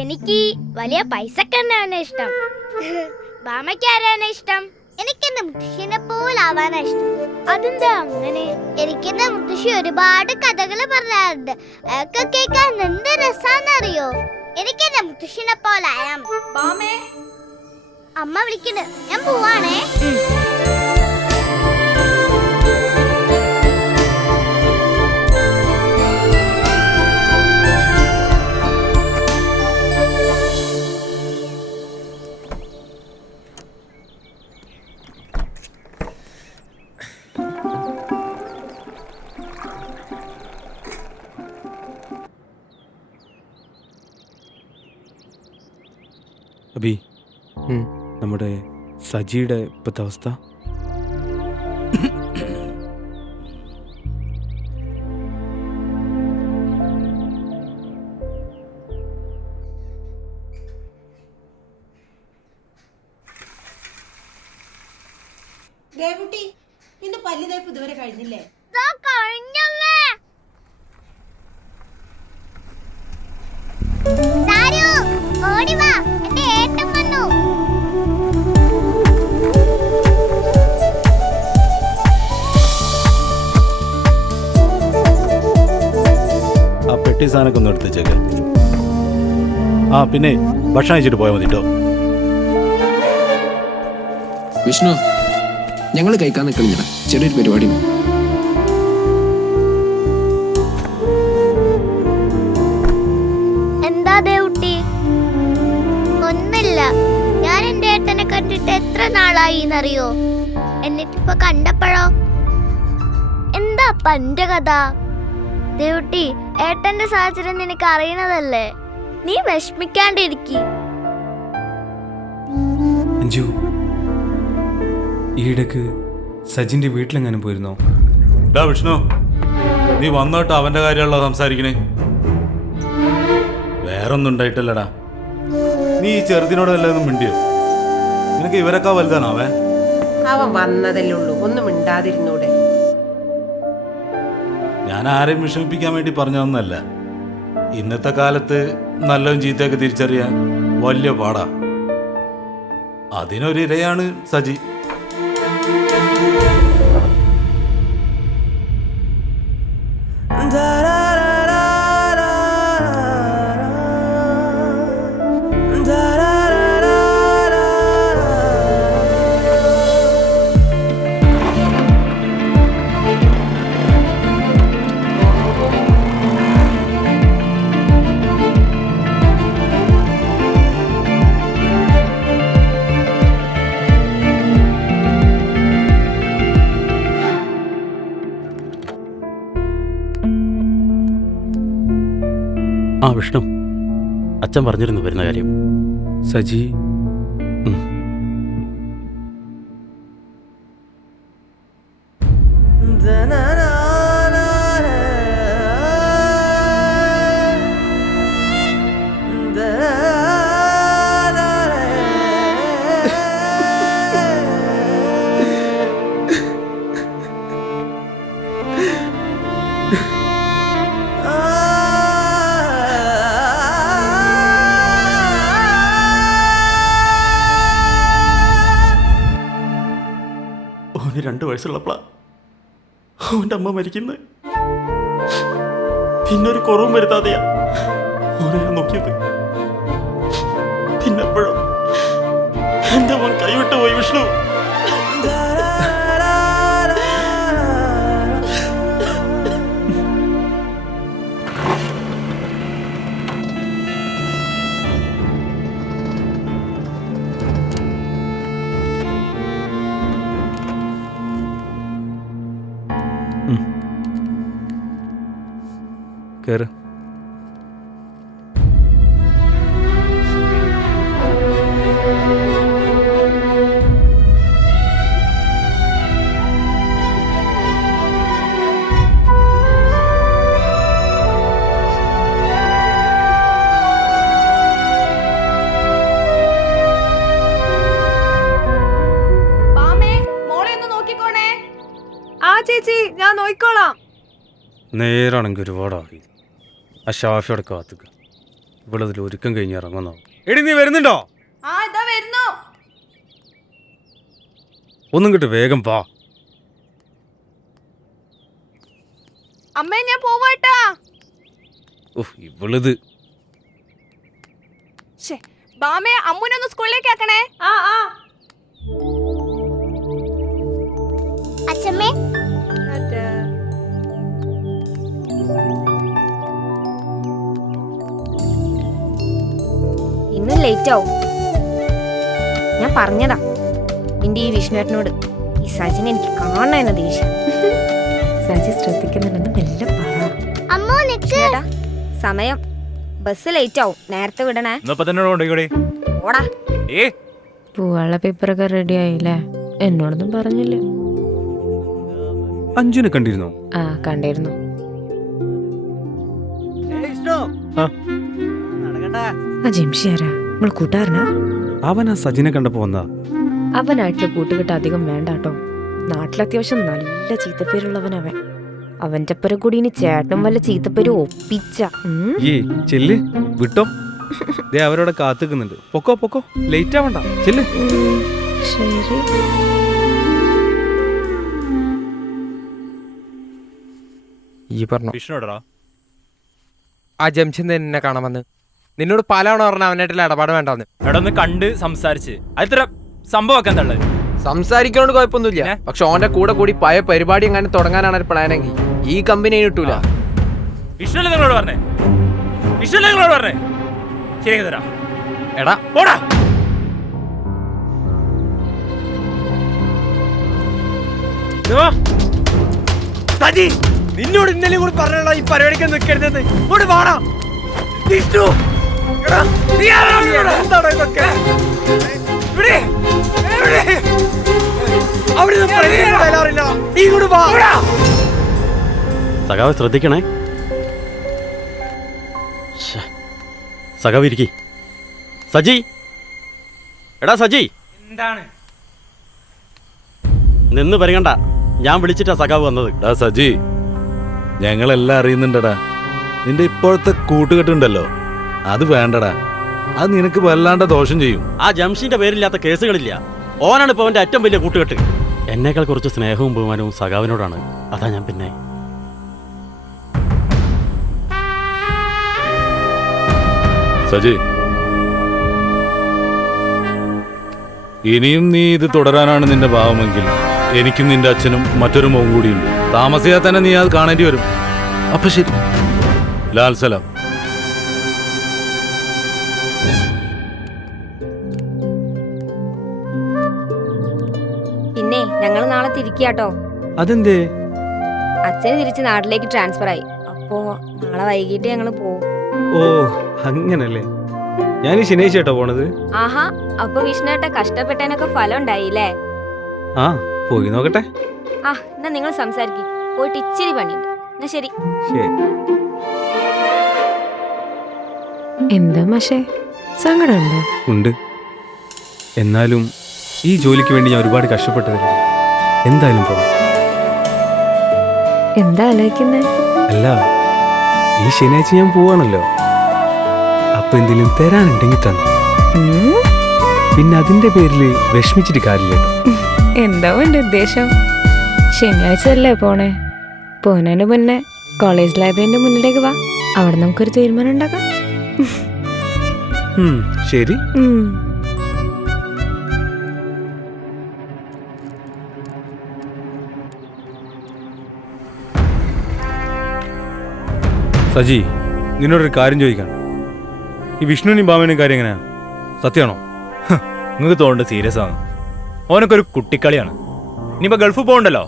എനിക്ക് വലിയ പൈസക്കാരനാണ് ഇഷ്ടം. ബാമയ്ക്ക് ആരാണ് ഇഷ്ടം? എനിക്ക് എന്റെ മുത്തശ്ശിനെ പോലാവാനാ ഇഷ്ടം. അതെന്താ അങ്ങനെ? എനിക്ക് എന്റെ മുത്തശ്ശി ഒരുപാട് കഥകള് പറയാറുണ്ട്. അതൊക്കെ കേൾക്കാൻ എന്ത് രസാന്നറിയോ. എനിക്ക് എന്റെ മുത്തശ്ശിനെ പോലായാ മതി. അമ്മ വിളിക്കുന്നു, ഞാൻ പോവാണേ. അബി, നമ്മുടെ സജിയുടെ ഇപ്പോഴത്തെ അവസ്ഥ? ദേവുട്ടി, നിന്റെ പല്ല് തേപ്പ് ഇതുവരെ കഴിഞ്ഞില്ലേ? കഴിഞ്ഞല്ലേ സാരു, ഓടി വാ, എന്റെ ഏട്ടൻ വന്നു. ആ പെട്ടി സാധനമൊക്കെ ഒന്ന് എടുത്തേക്ക്. ആ പിന്നെ ഭക്ഷണം കഴിച്ചിട്ട് പോയാൽ മതി കേട്ടോ. വിഷ്ണു, ഞങ്ങൾ കഴിക്കാൻ നിൽക്കണില്ല, ചെറിയൊരു പരിപാടി. എന്താ ദേവുട്ടി? ഒന്നില്ല, ഞാൻ എന്റെ ഏട്ടനെ കണ്ടിട്ട് എത്ര നാളായി എന്നറിയോ? എന്നിട്ടിപ്പൊ കണ്ടപ്പോഴോ? എന്താ പന്റെ കഥ? ദേവുട്ടി, ഏട്ടന്റെ സാഹചര്യം നിനക്ക് അറിയണതല്ലേ, നീ വിഷമിക്കാണ്ടിരിക്കി. അഞ്ജു, ഈയിടക്ക് സജിന്റെ വീട്ടിലെങ്ങാനും പോയിരുന്നോ? വിഷ്ണു, നീ വന്നോട്ട് അവന്റെ കാര്യമുള്ള സംസാരിക്കണേ. വേറൊന്നും ഉണ്ടായിട്ടല്ലടാ. നീ ഈ ചെറുതിനോട് വല്ലതും മിണ്ടിയോ? നിനക്ക് ഇവരൊക്കെ വലുതാണോ അവൻ? അവൻ വന്നതല്ലേ ഉള്ളൂ, ഒന്നും മിണ്ടാതിരുന്നൂടെ? ഞാൻ ആരെയും വിഷമിപ്പിക്കാൻ വേണ്ടി പറഞ്ഞതൊന്നല്ല. ഇന്നത്തെ കാലത്ത് നല്ലതും ചീത്തയൊക്കെ തിരിച്ചറിയാൻ വലിയ പാടാ. അതിനൊരിരയാണ് സജി. ആ വിഷ്ണു, അച്ഛൻ പറഞ്ഞിരുന്നു വരുന്ന കാര്യം. സജി ഓന് 2 വയസ്സുള്ളപ്പോഴാ അവൻ്റെ അമ്മ മരിക്കുന്നത്. പിന്നെ ഒരു കുറവും വരുത്താതെയാ ഓനെ ഞാൻ നോക്കിയത്. പിന്നെപ്പോഴും എൻ്റെ മോൻ കൈവിട്ടു പോയി വിഷ്ണു. കയറ്. ചേച്ചി, ഞാൻ നോക്കിക്കോളാം. നേരാണെങ്കിൽ ഒരുപാടായി. ആ ഷാഫിയോടെ കാത്തുക. ഇവളതിൽ ഒരുക്കം കഴിഞ്ഞ് ഇറങ്ങുന്നോ. എടി നീ വരുന്നുണ്ടോ? ഒന്നും കിട്ട്, വേഗം വാ. അമ്മേ ഞാൻ പോവാട്ടാ. ഇവളിത് ബാമേ അമ്മൂനൊന്ന് സ്കൂളിലേക്ക് ആക്കണേ. അച്ഛമ്മേ ഇന്ന് ലേറ്റ് ആവും. ഞാൻ പറഞ്ഞതാ എന്റെ ഈ വിഷ്ണുവേട്ടനോട്, ഈ സജിനെ എനിക്ക് കാണാൻ ദേഷ്യം. സജി ശ്രദ്ധിക്കുന്നുണ്ടെന്ന് മെല്ലെ പറ. അമ്മോ നിക്ക്. സമയം, ബസ് ലേറ്റ് ആവും, നേരത്തെ വിടണേ. ഓടാ. പൂവാള പേപ്പറൊക്കെ റെഡി ആയില്ലേ? എന്നോടൊന്നും പറഞ്ഞില്ല. അഞ്ജുനെ കണ്ടിരുന്നോ? ആ കണ്ടിരുന്നു. ആ ജംഷി ആരാ? നിങ്ങൾ കൂട്ടുകാരനാ? അവൻ ആ സജിനെ കണ്ടപ്പോ വന്നാ. അവൻ നാട്ടിലെ കൂട്ടുകെട്ട് അധികം വേണ്ട കേട്ടോ. നാട്ടിലത്യാവശ്യം നല്ല ചീത്തപ്പേരുള്ളവനവൻ. അവന്റെ അപ്പുറം കൂടി ഇനി ചേട്ടനും വല്ല ചീത്തപ്പേര് ഒപ്പിച്ച. ചെല്ല്, വിട്ടോ. ദേ അവരോടെ കാത്തുക്കുന്നുണ്ട്. പൊക്കോ പൊക്കോ, ലേറ്റ് ആവണ്ട, ചെല്ല്. ശരി. ഈ പറഞ്ഞു വിഷ്ണുടാ, ആ ജംഷൻ എന്നെ കാണാമെന്ന് നിന്നോട് പലവണ പറഞ്ഞ അവനായിട്ടുള്ള ഇടപാട് വേണ്ടെന്ന്. എടാ ഒന്ന് കണ്ട് സംസാരിച്ച് അതിത്ര സംഭവമൊക്കെ എന്താ? സംസാരിക്കണോണ്ട് കുഴപ്പമൊന്നുമില്ല, പക്ഷെ ഓന്റെ കൂടെ കൂടി പഴയ പരിപാടി എങ്ങനെ തുടങ്ങാനാണ് ഒരു പ്ലാനെങ്കിൽ ഈ കമ്പനി കിട്ടൂല. വിഷ്ണു നിങ്ങളോട് പറഞ്ഞേ, വിഷ്ണു നിങ്ങളോട് പറഞ്ഞേ. ശരിയാക്കി തരാം. എടാ ഓടാ. സജി, നിന്നോട് ഇന്നലെ കൂടി പറഞ്ഞ ഈ പരിപാടിക്ക് നിൽക്കരുതെന്ന്. ഇങ്ങോട്ട് വാടാ വിഷ്ണു. എന്താണ് ഇതൊക്കെ? സഖാവ് ശ്രദ്ധിക്കണേ. സഖാവ് ഇരിക്കി. സജി, എടാ സജി, എന്താണ്? നിന്ന് പരിഗണ്ട, ഞാൻ വിളിച്ചിട്ടാ സഖാവ് വന്നത്. എടാ സജി, ഞങ്ങളെല്ലാം അറിയുന്നുണ്ടടാ. നിന്റെ ഇപ്പോഴത്തെ കൂട്ടുകെട്ടുണ്ടല്ലോ, അത് വേണ്ടടാ. അത് നിനക്ക് വല്ലാണ്ട് ദോഷം ചെയ്യും. ആ ജംഷീന്റെ പേരില്ലാത്ത കേസുകളില്ല. ഓനാണ് ഇപ്പൊ അവന്റെ ഏറ്റവും വലിയ കൂട്ടുകെട്ട്. എന്നേക്കാൾ കുറച്ച് സ്നേഹവും ബഹുമാനവും സഖാവിനോടാണ്. അതാ ഞാൻ പിന്നെ സജി, ഇനിയും നീ ഇത് തുടരാനാണ് നിന്റെ ഭാവമെങ്കിൽ എനിക്കും നിന്റെ അച്ഛനും മറ്റൊരു മോൻ കൂടിയുണ്ട്. താമസിയാതെ തന്നെ നീ അത് കാണേണ്ടി വരും. അപ്പൊ ശരി, ലാൽ സലാം. പിന്നെ ഞങ്ങൾ നാളെ തിരിക്കാട്ടോ. അതെന്തേ? അച്ഛന് തിരിച്ച് നാട്ടിലേക്ക് ട്രാൻസ്ഫർ ആയി. അപ്പോ നാളെ വൈകിട്ട് ഞങ്ങൾ പോവും. ഓ അങ്ങനല്ലേ. ഞാൻ ശനിയാഴ്ച കേട്ടോ പോണത്. ആഹാ, അപ്പൊ വിഷ്ണുവേട്ട കഷ്ടപ്പെട്ടതിനൊക്കെ ഫലം ഉണ്ടായില്ലേ? ആ പോയി നോക്കട്ടെ. ആ എന്നാ നിങ്ങൾ സംസാരിക്കും, പോയിട്ട് ഇച്ചിരി പണിയുണ്ട്. എന്നാ ശരി. എന്താ മാഷേ, സങ്കടമുണ്ടോ? ഉണ്ട്. എന്നാലും ഈ ജോലിക്ക് വേണ്ടി ഞാൻ ഒരുപാട് കഷ്ടപ്പെട്ടതല്ലേ. എന്തായാലും പോകാം. എന്താ ആലോചിക്കുന്നേ? അല്ല, ഈ ശനിയാഴ്ച ഞാൻ പോവാണല്ലോ. അപ്പൊ എന്തെങ്കിലും തരാനുണ്ടെങ്കിൽ തന്നെ, പിന്നെ അതിന്റെ പേരില് വിഷമിച്ചിട്ട് കാര്യമില്ല. എന്താ എന്റെ ഉദ്ദേശം? ശനിയാഴ്ച അല്ലേ പോണേ? പോനതിന് മുന്നേ കോളേജ് ലൈബ്രറിന്റെ മുന്നിലേക്ക് വാ, അവിടെ നമുക്കൊരു തീരുമാനം ഉണ്ടാക്കാം. ശരി. സജി, നിന്നോടൊരു കാര്യം ചോദിക്കണം. ഈ വിഷ്ണുവിനും ഭാമനും കാര്യം എങ്ങനെയാ? സത്യമാണോ? നിങ്ങൾക്ക് തോന്നുന്നത് സീരിയസ് ആണ്. ഓനൊക്കെ ഒരു കുട്ടിക്കളിയാണ്. ഇനിയിപ്പോ ഗൾഫ് പോകണ്ടല്ലോ,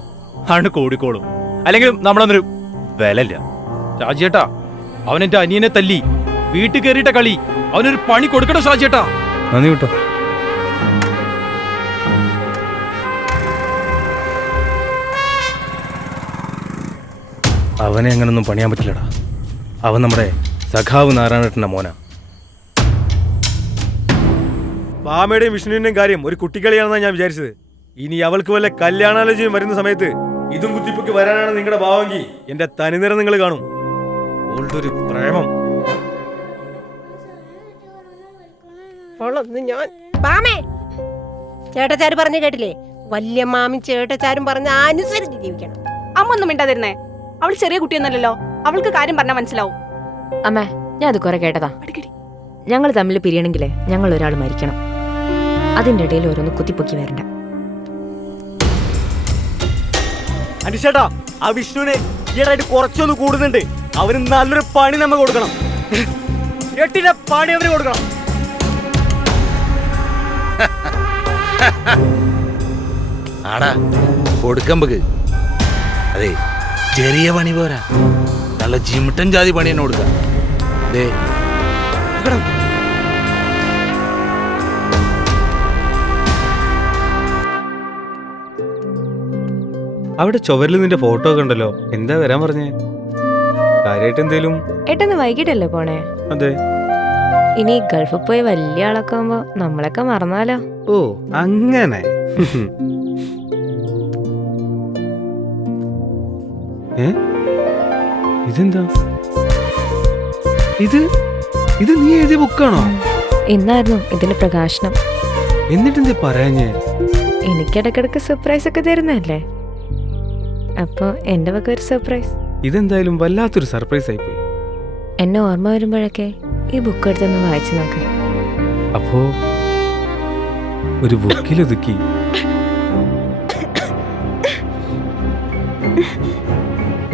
ആണ് കൂടിക്കോളും. അല്ലെങ്കിൽ നമ്മളൊന്നൊരു വിലല്ല. ഷാജിയേട്ടാ, അവനെന്റെ അനിയനെ തല്ലി വീട്ടിൽ കയറിയിട്ട കളി. അവനൊരു പണി കൊടുക്കണോ ഷാജിയേട്ടാ? നന്ദി കേട്ടോ. അവനെ അങ്ങനൊന്നും പണിയാൻ പറ്റില്ലടാ. അവൻ നമ്മുടെ സഖാവ് നാരായണേട്ടൻ്റെ മോനാ. ഭാമയുടെയും വിഷ്ണുവിന്റെയും കാര്യം ഒരു കുട്ടിക്കളിയാണെന്നാണ് ഞാൻ വിചാരിച്ചത്. ഇനി അവൾക്ക് വല്ല കല്യാണാലോചനയും വരുന്ന സമയത്ത് ഇതും കുത്തിപ്പൊക്കി വരാനാണ് നിങ്ങളുടെ ഭാവമെങ്കിൽ എന്റെ തനിനിറം നിങ്ങൾ കാണും. ഓളുടെ ഒരു പ്രേമം. അവളൊന്ന് ഞാൻ ബാമേ ചേട്ടച്ചാര് പറഞ്ഞു കേട്ടില്ലേ? വലിയ മാമി ചേട്ടച്ചാരും പറഞ്ഞ അനുസരിച്ച് ജീവിക്കണം. അമ്മ ഒന്നും മിണ്ടാതിരുന്നേ. അവൾ ചെറിയ കുട്ടിയൊന്നുമല്ലല്ലോ, അവൾക്ക് കാര്യം പറഞ്ഞാൽ മനസ്സിലാവും. അമ്മേ, ഞാൻ അത് കുറെ കേട്ടതാ. ഞങ്ങൾ തമ്മിൽ പിരിയണമെങ്കിലേ ഞങ്ങൾ ഒരാൾ മരിക്കണം. അതിന്റെ ഇടയിൽ ഓരോന്ന് കുത്തിപ്പൊക്കി വരണ്ട. അനുഷേട്ടാ, ആ വിഷ്ണുവിനെ ഈയിടെ കുറച്ചൊന്ന് കൂടുന്നുണ്ട്. അവന് നല്ലൊരു പണി നമ്മ കൊടുക്കണം. എട്ടിന്റെ പണി അവന് കൊടുക്കണം. ആടാ കൊടുക്കമ്പക്ക്. അതെ, ചെറിയ പണി പോരാ, നല്ല ജിമിട്ടൻ ജാതി പണി തന്നെ കൊടുക്കാം. അവിടെ ചുവരിൽ നിന്റെ ഫോട്ടോ ഒക്കെ ഉണ്ടല്ലോ, എന്താ വരാൻ പറഞ്ഞേ? കാര്യമായിട്ട് എന്തേലും? ഏട്ടന്ന് വൈകിട്ടല്ലേ പോണേ? അതെ. ഇനി ഗൾഫിൽ പോയി വലിയ ആളൊക്കെ ആവുമ്പോ നമ്മളൊക്കെ മറന്നാലോ? ഓ അങ്ങനെ. ഇതെന്താ ഇത്? ഇത് നീ എഴുതിയ ബുക്കാണോ? ഇന്നായിരുന്നു ഇതിന്റെ പ്രകാശനം. എന്നിട്ടെന്താ പറയാഞ്ഞേ? എനിക്കിടക്കിടക്ക് സർപ്രൈസ് ഒക്കെ തരുന്നല്ലേ, അപ്പൊ എന്റെ വക ഒരു സർപ്രൈസ്. ഇതെന്തായാലും വല്ലാത്തൊരു സർപ്രൈസ് ആയിപ്പോയി. എന്നെ ഓർമ്മ വരുമ്പോഴൊക്കെ ഈ ബുക്ക് എടുത്തൊന്ന് വായിച്ചു നോക്ക്. അപ്പോ ഒരു ബുക്കിലൊതുക്കി.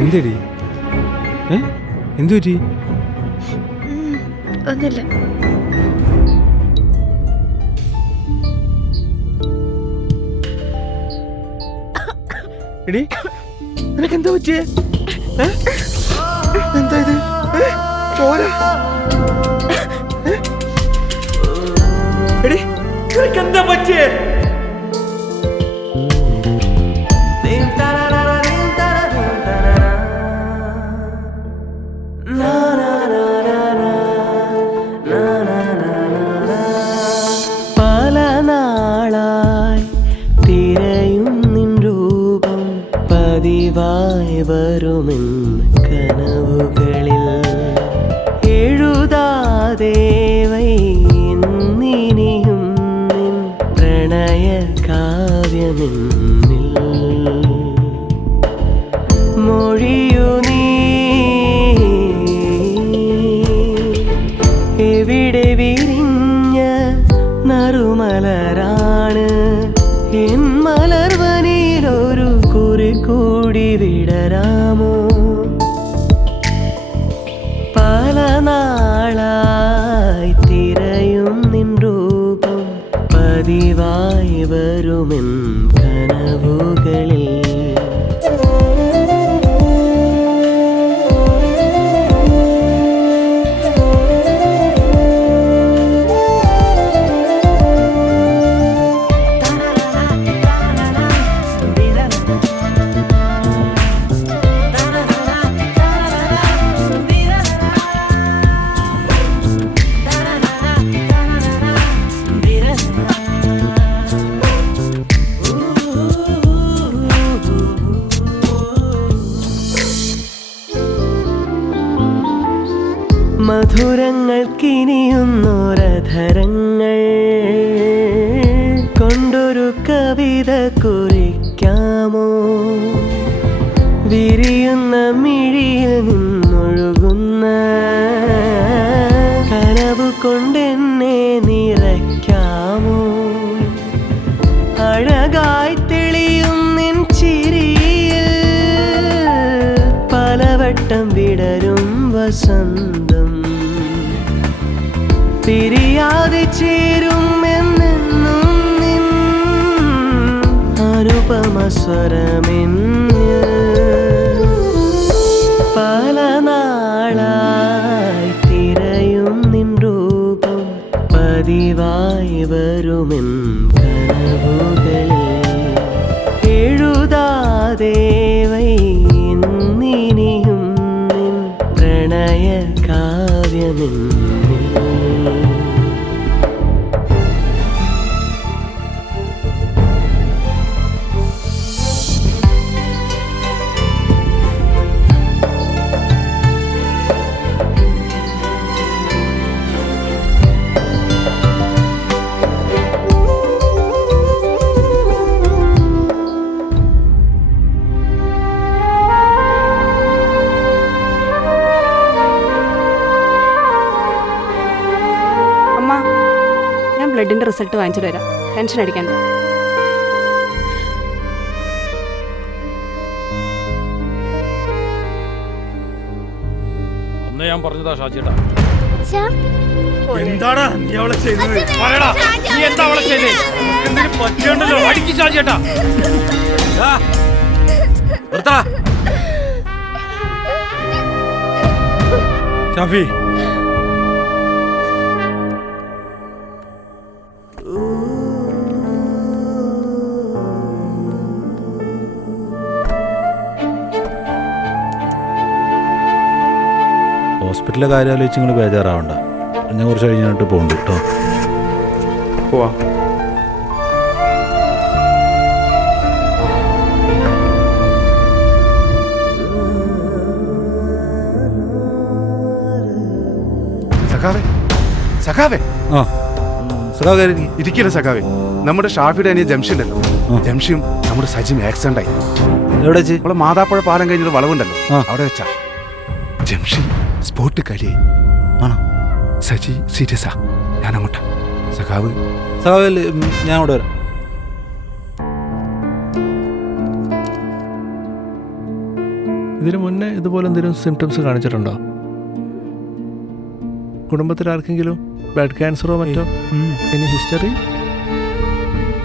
എന്തേടി? എന്തുപറ്റി? ഒന്നുമില്ല. എടി, നിനക്കെന്താ പറ്റിയേ? എന്താ ഇത്? ചോര? എടി, നിനക്കെന്താ പറ്റിയേ? പല നാളായി തിരയും നിൻ രൂപം, പതിവായി വരുമെന്ന് കനവുകളിൽ. എഴുതാതെ വൈന്നിനിയും നിൻ പ്രണയ കാവ്യമെന്നിൽ മൊഴിയു നീ. എവിടെ വിരിഞ്ഞ നറുമലരാണ് എൻ മലർവനിലൊരു കുറി കൂടി വിടരാമോ? പല നാളായി തിരയും നിൻ രൂപം, പതിവായി വരുമെൻ കനവുകളിൽ. മധുരങ്ങൾക്കിനിയുന്നൊരധരങ്ങൾ കൊണ്ടൊരു കവിത കുറിക്കാമോ? വിരിയുന്ന മിഴിയിൽ നിന്നൊഴുകുന്ന കനവ് കൊണ്ടെന്നെ നിറയ്ക്കാമോ? അഴകായി തെളിയും നിൻ ചിരിയിൽ പലവട്ടം വിടരും വസന്തം, പിരിയാതെ ചേരും എന്നെന്നും നിൻ അനുപമ സ്വരമെന്നിൽ. പല നാളായി തിരയും നിൻ രൂപം, പതിവായി വരുമെൻ കനവുകളിൽ. എഴുതാതെ വൈന്നിനിയും നിൻ പ്രണയ കാവ്യമെന്നിൽ. റിസൾട്ട് വാങ്ങിച്ചിട്ട് വരാം. ടെൻഷൻ അടിക്കണ്ട. അന്ന് ഞാൻ പറഞ്ഞതാ ഷാജിയേട്ടാ. എന്താടാ നീ അവളെ ചെയ്തത്? പറയടാ, നീ എന്താ അവളെ ചെയ്തേ? എന്തിനും പറ്റിയുണ്ടല്ലോ, അടിക്ക് ഷാജിയേട്ടാ. ഷാഫി, ഹോസ്പിറ്റലിലെ കാര്യം ആലോചിച്ച് നിങ്ങൾ ബേജാറാവണ്ട. ഞാൻ കുറച്ച് കഴിഞ്ഞിട്ട് പോകുന്നുണ്ട് കേട്ടോ. പോവാ. സഖാവേ, സഖാവേ, ഇരിക്കില്ല സഖാവേ. നമ്മുടെ ഷാഫിയുടെ അനിയ ജംഷി ഉണ്ടല്ലോ, ജംഷിയും നമ്മുടെ സജിയും ആക്സിഡന്റ് ആയി. എവിടെ വെച്ച്? നമ്മളെ മാതാപ്പുഴ പാലം കഴിഞ്ഞൊരു വളവുണ്ടല്ലോ, അവിടെ വെച്ചാ. ജംഷി സ്പോട്ട് കളിയായി. ആണോ? സജി സീരിയസാ. ഞാൻ അങ്ങോട്ടാ. സഖാവ് ഞാൻ അവിടെ വരാം. ഇതിനു മുന്നേ ഇതുപോലെ എന്തെങ്കിലും സിംറ്റംസ് കാണിച്ചിട്ടുണ്ടോ? കുടുംബത്തിൽ ആർക്കെങ്കിലും ബ്ലഡ് ക്യാൻസറോ മറ്റോ? Any history?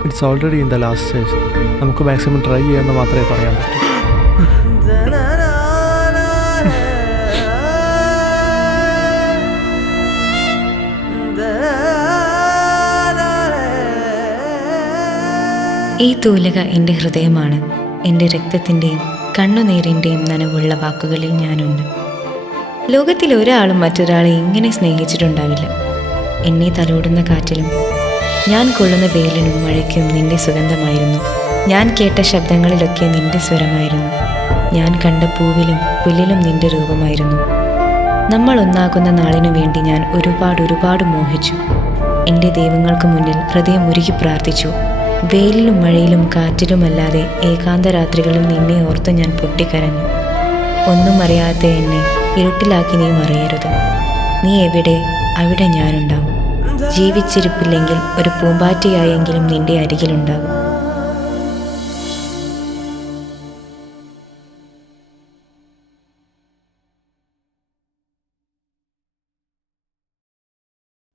It's already in the last stage. നമുക്ക് മാക്സിമം ട്രൈ ചെയ്യാമെന്ന് മാത്രമേ പറയാൻ പറ്റൂ. ഈ തൂലിക എൻ്റെ ഹൃദയമാണ്. എൻ്റെ രക്തത്തിൻ്റെയും കണ്ണുനീരിൻ്റെയും നനവുള്ള വാക്കുകളിൽ ഞാനുണ്ട്. ലോകത്തിൽ ഒരാളും മറ്റൊരാളെ ഇങ്ങനെ സ്നേഹിച്ചിട്ടുണ്ടാവില്ല. എന്നെ തലോടുന്ന കാറ്റിലും ഞാൻ കൊള്ളുന്ന വെയിലിനും മഴയ്ക്കും നിന്റെ സുഗന്ധമായിരുന്നു. ഞാൻ കേട്ട ശബ്ദങ്ങളിലൊക്കെ നിന്റെ സ്വരമായിരുന്നു. ഞാൻ കണ്ട പൂവിലും പുല്ലിലും നിന്റെ രൂപമായിരുന്നു. നമ്മൾ ഒന്നാകുന്ന നാളിനു വേണ്ടി ഞാൻ ഒരുപാട് മോഹിച്ചു. എൻ്റെ ദൈവങ്ങൾക്ക് മുന്നിൽ ഹൃദയം ഉരുകി പ്രാർത്ഥിച്ചു. വെയിലിലും മഴയിലും കാറ്റിലുമല്ലാതെ ഏകാന്ത രാത്രികളിൽ നിന്നെ ഓർത്ത് ഞാൻ പൊട്ടിക്കരഞ്ഞു. ഒന്നും അറിയാത്ത എന്നെ ഇരുട്ടിലാക്കി നീ മറിയരുത്. നീ എവിടെ, അവിടെ ഞാനുണ്ടാവും. ജീവിച്ചിരിപ്പില്ലെങ്കിൽ ഒരു പൂമ്പാറ്റയായെങ്കിലും നിന്റെ അരികിലുണ്ടാകും.